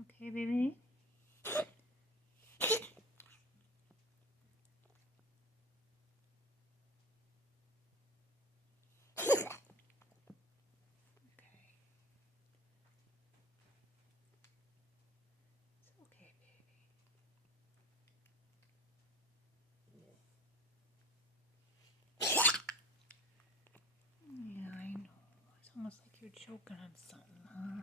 Okay, baby? Okay. It's okay, baby. Yeah, I know. It's almost like you're choking on something, huh?